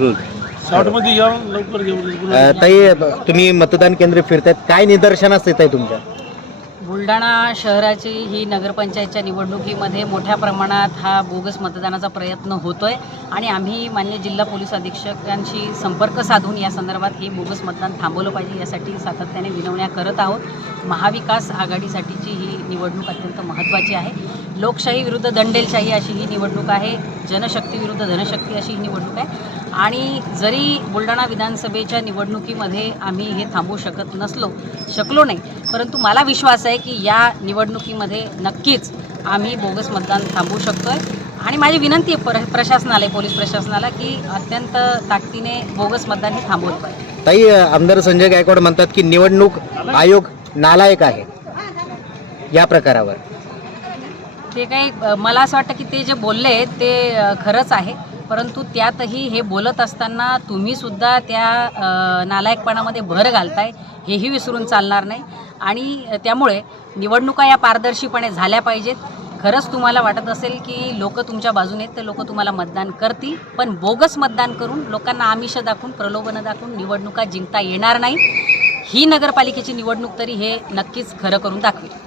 रोज 60 मध्ये या लवकर घेऊन ताई, तुम्ही मतदान केंद्र फिरतायत, काय निदर्शनास येत आहे तुमच्या? बुलढाणा शहराची ही नगरपंचायतच्या निवडणुकीमध्ये मोठ्या प्रमाणात हा बोगस मतदानाचा प्रयत्न होतोय आणि आम्ही मान्य जिल्हा पोलीस अधीक्षकांशी संपर्क साधून या संदर्भात हे बोगस मतदान थांबवलं पाहिजे यासाठी सातत्याने विनवण्या करत आहोत। महाविकास आघाडीसाठीची ही निवडणूक अत्यंत महत्त्वाची आहे। लोकशाही विरुद्ध दंडेलशाही अशी ही निवडणूक आहे, जनशक्ती विरुद्ध धनशक्ती अशी ही निवडणूक आहे आणि जरी बुलढाणा विधानसभेच्या निवडणुकीमध्ये आम्ही हे थांबवू शकलो नाही, परंतु मला विश्वास आहे की या निवडणुकीमध्ये नक्कीच आम्ही बोगस मतदान थांबवू शकतोय आणि माझी विनंती आहे प्रशासनाला, पोलीस प्रशासनाला की अत्यंत ताकदीने बोगस मतदान हे थांबवलं पाहिजे। ताई, आमदार संजय गायकवाड म्हणतात की निवडणूक आयोग नालायक आहे या प्रकारावर। ते काही मला असं वाटतं की ते जे बोलले ते खरंच आहे, परंतु त्यातही हे बोलत असताना तुम्हीसुद्धा त्या नालायकपणामध्ये भर घालताय हेही विसरून चालणार नाही आणि त्यामुळे निवडणुका या पारदर्शीपणे झाल्या पाहिजेत। खरंच तुम्हाला वाटत असेल की लोक तुमच्या बाजूने आहेत तर लोक तुम्हाला मतदान करतील, पण बोगस मतदान करून लोकांना आमिष दाखवून प्रलोभनं दाखवून निवडणुका जिंकता येणार नाही। ही नगरपालिकेची निवडणूक तरी हे नक्कीच खरं करून दाखवेल।